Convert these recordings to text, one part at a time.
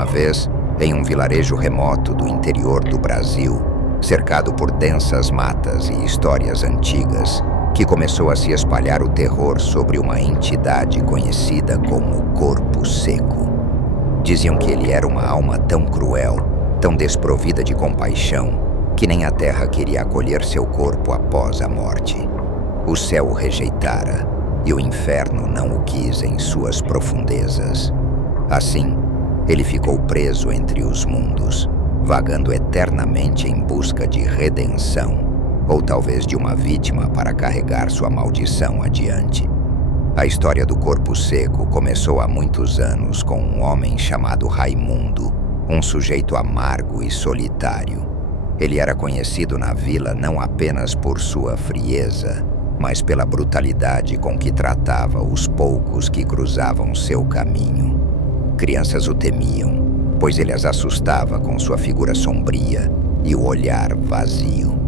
uma vez, em um vilarejo remoto do interior do Brasil, cercado por densas matas e histórias antigas, que começou a se espalhar o terror sobre uma entidade conhecida como Corpo Seco. Diziam que ele era uma alma tão cruel, tão desprovida de compaixão, que nem a terra queria acolher seu corpo após a morte. O céu o rejeitara e o inferno não o quis em suas profundezas. Assim, ele ficou preso entre os mundos, vagando eternamente em busca de redenção, ou talvez de uma vítima para carregar sua maldição adiante. A história do Corpo Seco começou há muitos anos com um homem chamado Raimundo, um sujeito amargo e solitário. Ele era conhecido na vila não apenas por sua frieza, mas pela brutalidade com que tratava os poucos que cruzavam seu caminho. Crianças o temiam, pois ele as assustava com sua figura sombria e o olhar vazio.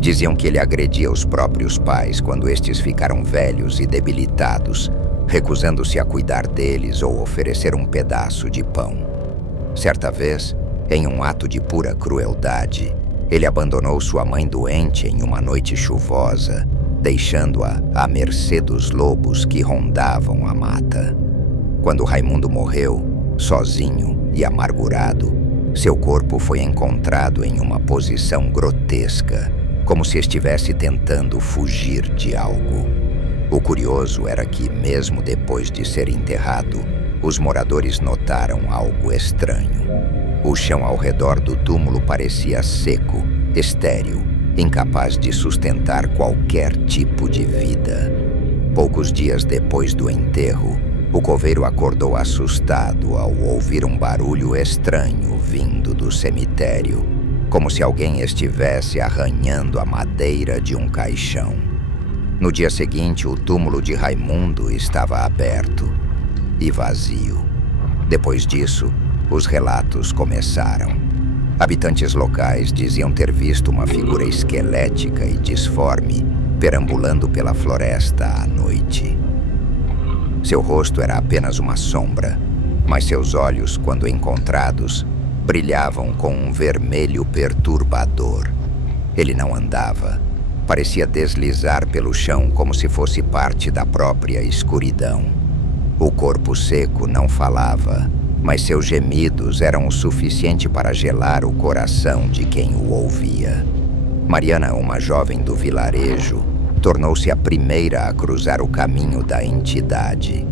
Diziam que ele agredia os próprios pais quando estes ficaram velhos e debilitados, recusando-se a cuidar deles ou oferecer um pedaço de pão. Certa vez, em um ato de pura crueldade, ele abandonou sua mãe doente em uma noite chuvosa, deixando-a à mercê dos lobos que rondavam a mata. Quando Raimundo morreu, sozinho e amargurado, seu corpo foi encontrado em uma posição grotesca, como se estivesse tentando fugir de algo. O curioso era que, mesmo depois de ser enterrado, os moradores notaram algo estranho. O chão ao redor do túmulo parecia seco, estéril, incapaz de sustentar qualquer tipo de vida. Poucos dias depois do enterro, o coveiro acordou assustado ao ouvir um barulho estranho vindo do cemitério, como se alguém estivesse arranhando a madeira de um caixão. No dia seguinte, o túmulo de Raimundo estava aberto e vazio. Depois disso, os relatos começaram. Habitantes locais diziam ter visto uma figura esquelética e disforme perambulando pela floresta à noite. Seu rosto era apenas uma sombra, mas seus olhos, quando encontrados, brilhavam com um vermelho perturbador. Ele não andava. Parecia deslizar pelo chão como se fosse parte da própria escuridão. O Corpo Seco não falava, mas seus gemidos eram o suficiente para gelar o coração de quem o ouvia. Mariana, uma jovem do vilarejo, tornou-se a primeira a cruzar o caminho da entidade.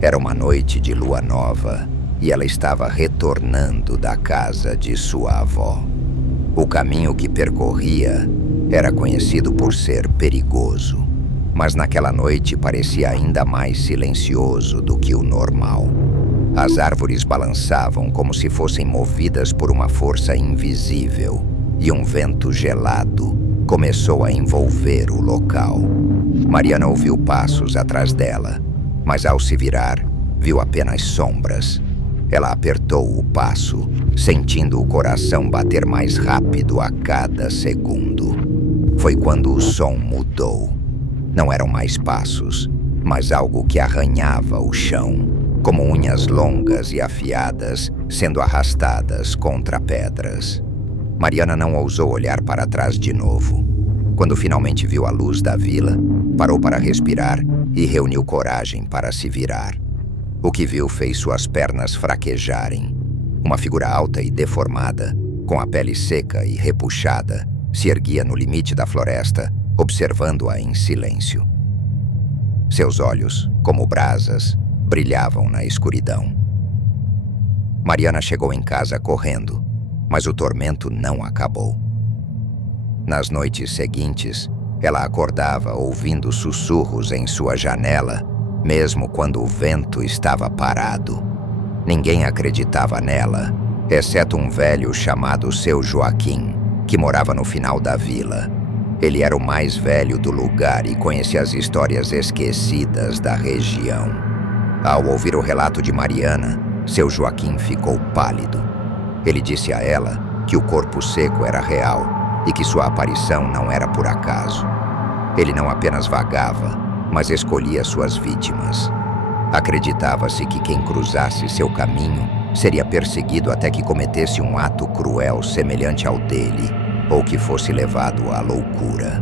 Era uma noite de lua nova e ela estava retornando da casa de sua avó. O caminho que percorria era conhecido por ser perigoso, mas naquela noite parecia ainda mais silencioso do que o normal. As árvores balançavam como se fossem movidas por uma força invisível, e um vento gelado começou a envolver o local. Mariana ouviu passos atrás dela, mas ao se virar, viu apenas sombras. Ela apertou o passo, sentindo o coração bater mais rápido a cada segundo. Foi quando o som mudou. Não eram mais passos, mas algo que arranhava o chão, como unhas longas e afiadas sendo arrastadas contra pedras. Mariana não ousou olhar para trás de novo. Quando finalmente viu a luz da vila, parou para respirar e reuniu coragem para se virar. O que viu fez suas pernas fraquejarem. Uma figura alta e deformada, com a pele seca e repuxada, se erguia no limite da floresta, observando-a em silêncio. Seus olhos, como brasas, brilhavam na escuridão. Mariana chegou em casa correndo, mas o tormento não acabou. Nas noites seguintes, ela acordava ouvindo sussurros em sua janela, mesmo quando o vento estava parado. Ninguém acreditava nela, exceto um velho chamado Seu Joaquim, que morava no final da vila. Ele era o mais velho do lugar e conhecia as histórias esquecidas da região. Ao ouvir o relato de Mariana, Seu Joaquim ficou pálido. Ele disse a ela que o Corpo Seco era real e que sua aparição não era por acaso. Ele não apenas vagava, mas escolhia suas vítimas. Acreditava-se que quem cruzasse seu caminho Seria perseguido até que cometesse um ato cruel semelhante ao dele, ou que fosse levado à loucura.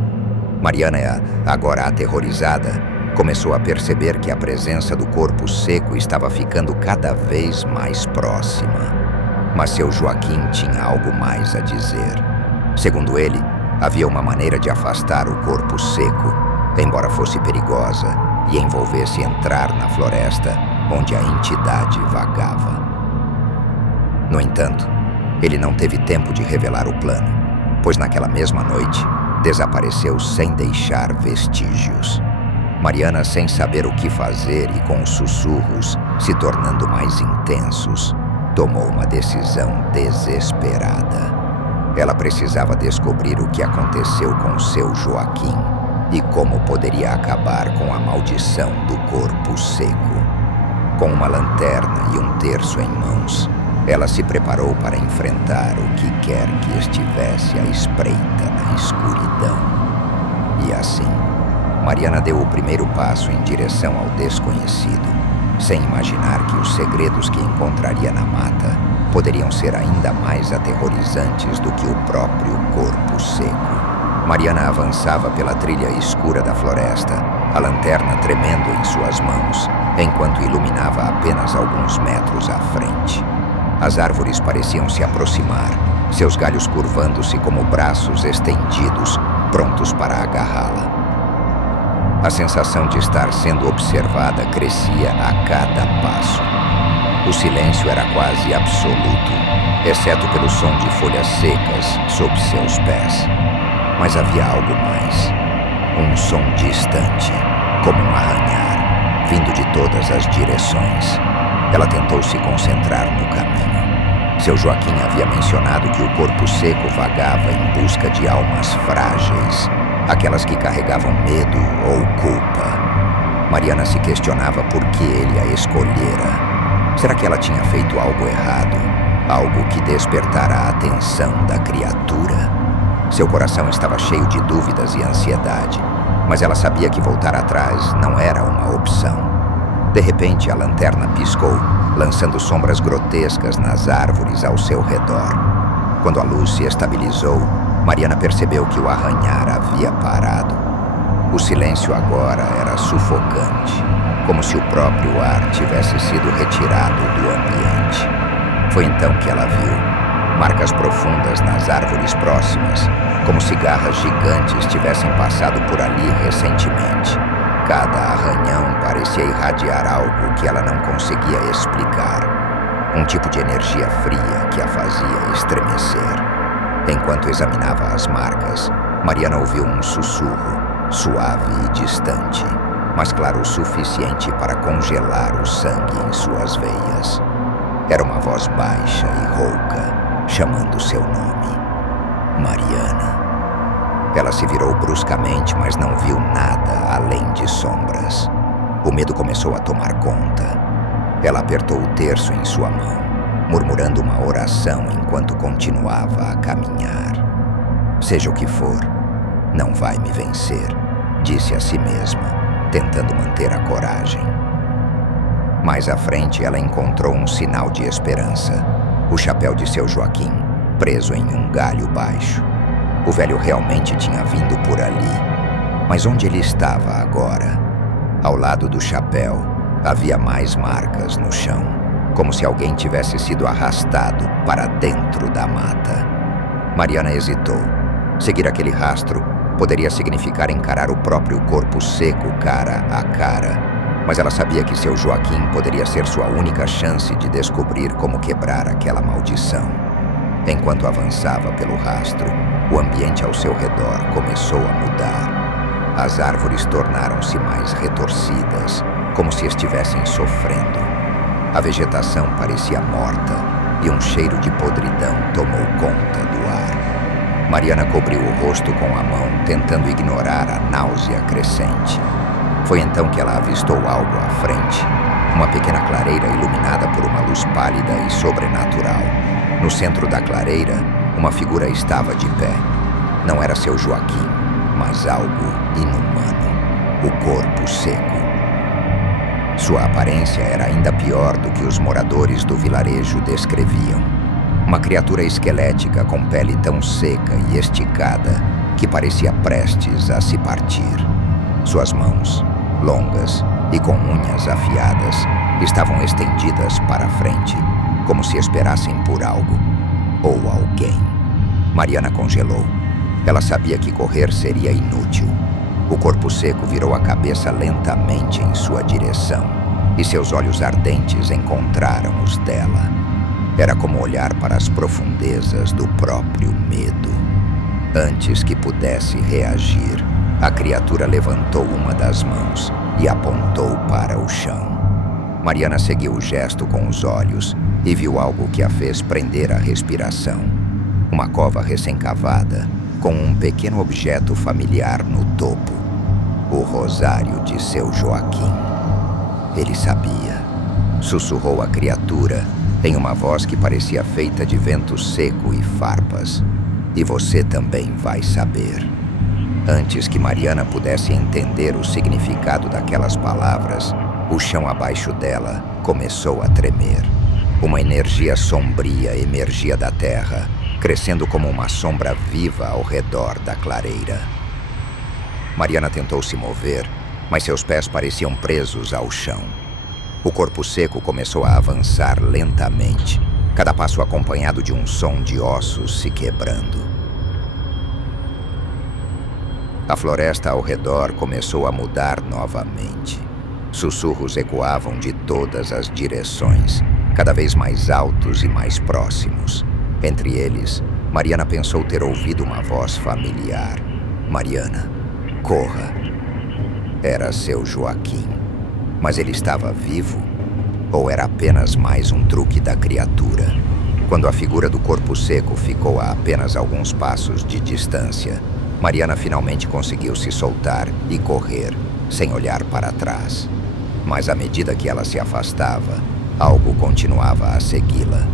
Mariana, agora aterrorizada, começou a perceber que a presença do corpo seco estava ficando cada vez mais próxima. Mas seu Joaquim tinha algo mais a dizer. Segundo ele, havia uma maneira de afastar o corpo seco, embora fosse perigosa e envolvesse entrar na floresta onde a entidade vagava. No entanto, ele não teve tempo de revelar o plano, pois naquela mesma noite desapareceu sem deixar vestígios. Mariana, sem saber o que fazer e com os sussurros se tornando mais intensos, tomou uma decisão desesperada. Ela precisava descobrir o que aconteceu com seu Joaquim e como poderia acabar com a maldição do corpo seco. Com uma lanterna e um terço em mãos, ela se preparou para enfrentar o que quer que estivesse à espreita na escuridão. E assim, Mariana deu o primeiro passo em direção ao desconhecido, sem imaginar que os segredos que encontraria na mata poderiam ser ainda mais aterrorizantes do que o próprio corpo seco. Mariana avançava pela trilha escura da floresta, a lanterna tremendo em suas mãos, enquanto iluminava apenas alguns metros à frente. As árvores pareciam se aproximar, seus galhos curvando-se como braços estendidos, prontos para agarrá-la. A sensação de estar sendo observada crescia a cada passo. O silêncio era quase absoluto, exceto pelo som de folhas secas sob seus pés. Mas havia algo mais. Um som distante, como um arranhar, vindo de todas as direções. Ela tentou se concentrar no caminho. Seu Joaquim havia mencionado que o corpo seco vagava em busca de almas frágeis, aquelas que carregavam medo ou culpa. Mariana se questionava por que ele a escolhera. Será que ela tinha feito algo errado? Algo que despertara a atenção da criatura? Seu coração estava cheio de dúvidas e ansiedade, mas ela sabia que voltar atrás não era uma opção. De repente, a lanterna piscou, lançando sombras grotescas nas árvores ao seu redor. Quando a luz se estabilizou, Mariana percebeu que o arranhar havia parado. O silêncio agora era sufocante, como se o próprio ar tivesse sido retirado do ambiente. Foi então que ela viu marcas profundas nas árvores próximas, como se garras gigantes tivessem passado por ali recentemente. Cada arranhão parecia irradiar algo que ela não conseguia explicar. Um tipo de energia fria que a fazia estremecer. Enquanto examinava as marcas, Mariana ouviu um sussurro, suave e distante, mas claro o suficiente para congelar o sangue em suas veias. Era uma voz baixa e rouca, chamando seu nome. Mariana. Ela se virou bruscamente, mas não viu nada além de sombras. O medo começou a tomar conta. Ela apertou o terço em sua mão, murmurando uma oração enquanto continuava a caminhar. Seja o que for, não vai me vencer, disse a si mesma, tentando manter a coragem. Mais à frente, ela encontrou um sinal de esperança. O chapéu de seu Joaquim, preso em um galho baixo. O velho realmente tinha vindo por ali. Mas onde ele estava agora? Ao lado do chapéu, havia mais marcas no chão, como se alguém tivesse sido arrastado para dentro da mata. Mariana hesitou. Seguir aquele rastro poderia significar encarar o próprio corpo seco cara a cara, mas ela sabia que seu Joaquim poderia ser sua única chance de descobrir como quebrar aquela maldição. Enquanto avançava pelo rastro, o ambiente ao seu redor começou a mudar. As árvores tornaram-se mais retorcidas, como se estivessem sofrendo. A vegetação parecia morta e um cheiro de podridão tomou conta do ar. Mariana cobriu o rosto com a mão, tentando ignorar a náusea crescente. Foi então que ela avistou algo à frente, uma pequena clareira iluminada por uma luz pálida e sobrenatural. No centro da clareira, uma figura estava de pé. Não era seu Joaquim, mas algo inumano, o corpo seco. Sua aparência era ainda pior do que os moradores do vilarejo descreviam. Uma criatura esquelética com pele tão seca e esticada que parecia prestes a se partir. Suas mãos, longas e com unhas afiadas, estavam estendidas para frente, como se esperassem por algo ou alguém. Mariana congelou. Ela sabia que correr seria inútil. O corpo seco virou a cabeça lentamente em sua direção, e seus olhos ardentes encontraram os dela. Era como olhar para as profundezas do próprio medo. Antes que pudesse reagir, a criatura levantou uma das mãos e apontou para o chão. Mariana seguiu o gesto com os olhos e viu algo que a fez prender a respiração. Uma cova recém-cavada, com um pequeno objeto familiar no topo. O rosário de seu Joaquim. Ele sabia. Sussurrou a criatura em uma voz que parecia feita de vento seco e farpas. E você também vai saber. Antes que Mariana pudesse entender o significado daquelas palavras, o chão abaixo dela começou a tremer. Uma energia sombria emergia da terra, crescendo como uma sombra viva ao redor da clareira. Mariana tentou se mover, mas seus pés pareciam presos ao chão. O corpo seco começou a avançar lentamente, cada passo acompanhado de um som de ossos se quebrando. A floresta ao redor começou a mudar novamente. Sussurros ecoavam de todas as direções, cada vez mais altos e mais próximos. Entre eles, Mariana pensou ter ouvido uma voz familiar. Mariana, corra. Era seu Joaquim. Mas ele estava vivo? Ou era apenas mais um truque da criatura? Quando a figura do corpo seco ficou a apenas alguns passos de distância, Mariana finalmente conseguiu se soltar e correr, sem olhar para trás. Mas à medida que ela se afastava, algo continuava a segui-la.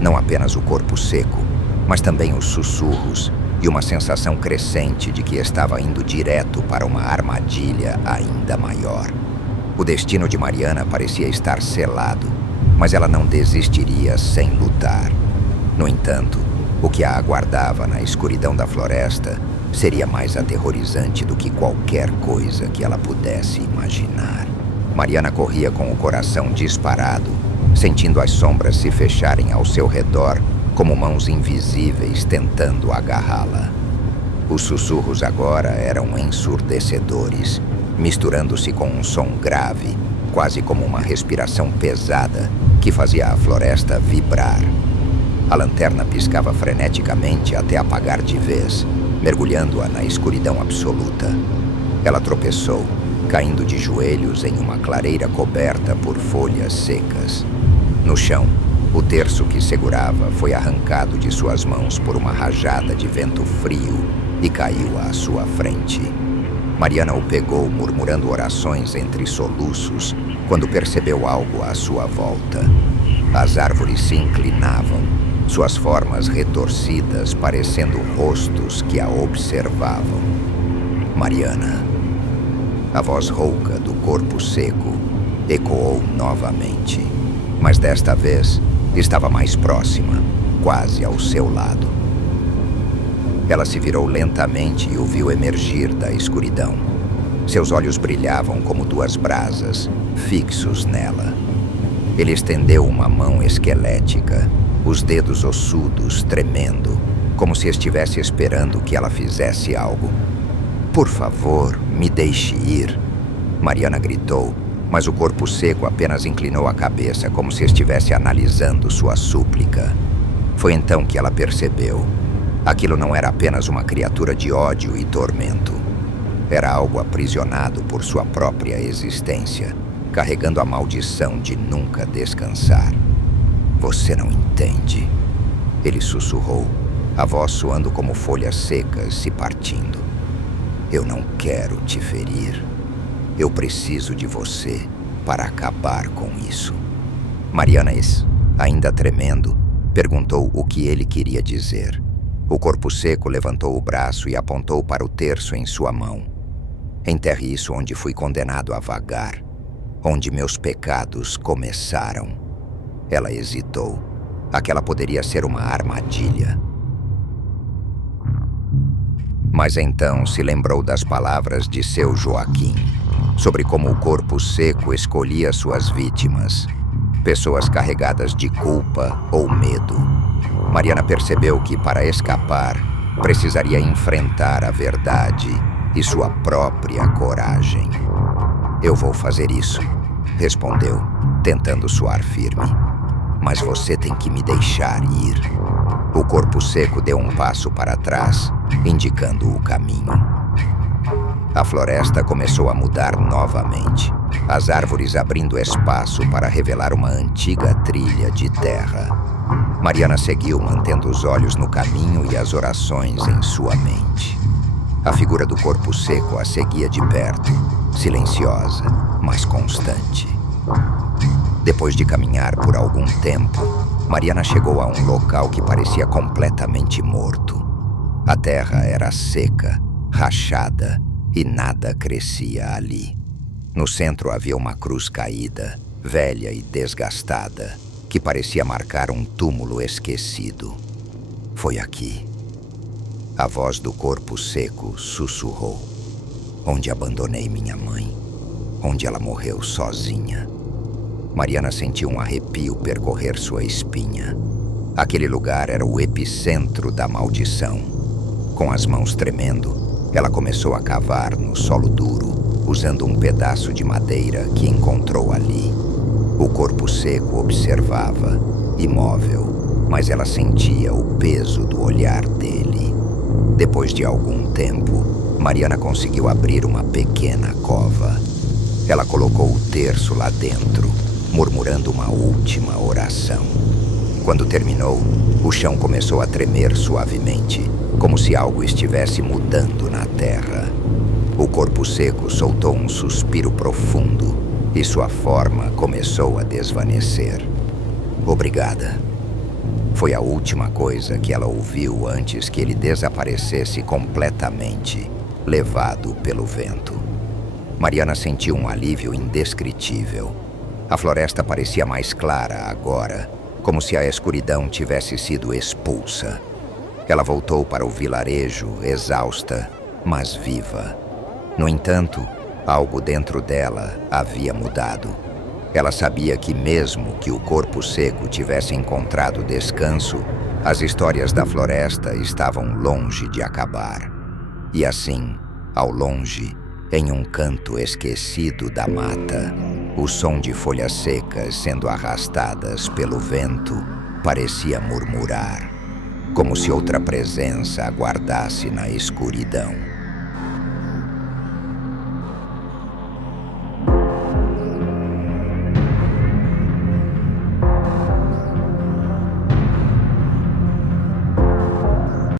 Não apenas o corpo seco, mas também os sussurros e uma sensação crescente de que estava indo direto para uma armadilha ainda maior. O destino de Mariana parecia estar selado, mas ela não desistiria sem lutar. No entanto, o que a aguardava na escuridão da floresta seria mais aterrorizante do que qualquer coisa que ela pudesse imaginar. Mariana corria com o coração disparado, sentindo as sombras se fecharem ao seu redor como mãos invisíveis tentando agarrá-la. Os sussurros agora eram ensurdecedores, misturando-se com um som grave, quase como uma respiração pesada que fazia a floresta vibrar. A lanterna piscava freneticamente até apagar de vez, mergulhando-a na escuridão absoluta. Ela tropeçou, caindo de joelhos em uma clareira coberta por folhas secas. No chão, o terço que segurava foi arrancado de suas mãos por uma rajada de vento frio e caiu à sua frente. Mariana o pegou, murmurando orações entre soluços, quando percebeu algo à sua volta. As árvores se inclinavam, suas formas retorcidas parecendo rostos que a observavam. Mariana. A voz rouca do corpo seco ecoou novamente, mas desta vez estava mais próxima, quase ao seu lado. Ela se virou lentamente e o viu emergir da escuridão. Seus olhos brilhavam como duas brasas, fixos nela. Ele estendeu uma mão esquelética, os dedos ossudos tremendo, como se estivesse esperando que ela fizesse algo. "Por favor, me deixe ir", Mariana gritou, mas o corpo seco apenas inclinou a cabeça como se estivesse analisando sua súplica. Foi então que ela percebeu. Aquilo não era apenas uma criatura de ódio e tormento. Era algo aprisionado por sua própria existência, carregando a maldição de nunca descansar. "Você não entende", ele sussurrou, a voz soando como folhas secas se partindo. "Eu não quero te ferir. Eu preciso de você para acabar com isso." Mariana, ainda tremendo, perguntou o que ele queria dizer. O corpo seco levantou o braço e apontou para o terço em sua mão. "Enterre isso onde fui condenado a vagar." onde meus pecados começaram. Ela hesitou. Aquela poderia ser uma armadilha. Mas então se lembrou das palavras de seu Joaquim, sobre como o corpo seco escolhia suas vítimas, pessoas carregadas de culpa ou medo. Mariana percebeu que, para escapar, precisaria enfrentar a verdade e sua própria coragem. Eu vou fazer isso, respondeu, tentando soar firme. Mas você tem que me deixar ir. O corpo seco deu um passo para trás, indicando o caminho. A floresta começou a mudar novamente, as árvores abrindo espaço para revelar uma antiga trilha de terra. Mariana seguiu, mantendo os olhos no caminho e as orações em sua mente. A figura do corpo seco a seguia de perto, silenciosa, mas constante. Depois de caminhar por algum tempo, Mariana chegou a um local que parecia completamente morto. A terra era seca, rachada, e nada crescia ali. No centro havia uma cruz caída, velha e desgastada, que parecia marcar um túmulo esquecido. Foi aqui. A voz do corpo seco sussurrou. Onde abandonei minha mãe, onde ela morreu sozinha. Mariana sentiu um arrepio percorrer sua espinha. Aquele lugar era o epicentro da maldição. Com as mãos tremendo, ela começou a cavar no solo duro, usando um pedaço de madeira que encontrou ali. O corpo seco observava, imóvel, mas ela sentia o peso do olhar dele. Depois de algum tempo, Mariana conseguiu abrir uma pequena cova. Ela colocou o terço lá dentro, murmurando uma última oração. Quando terminou, o chão começou a tremer suavemente, como se algo estivesse mudando na terra. O corpo seco soltou um suspiro profundo e sua forma começou a desvanecer. Obrigada. Foi a última coisa que ela ouviu antes que ele desaparecesse completamente, levado pelo vento. Mariana sentiu um alívio indescritível. A floresta parecia mais clara agora, como se a escuridão tivesse sido expulsa. Ela voltou para o vilarejo, exausta, mas viva. No entanto, algo dentro dela havia mudado. Ela sabia que mesmo que o corpo seco tivesse encontrado descanso, as histórias da floresta estavam longe de acabar. E assim, ao longe, em um canto esquecido da mata, o som de folhas secas sendo arrastadas pelo vento parecia murmurar, como se outra presença aguardasse na escuridão.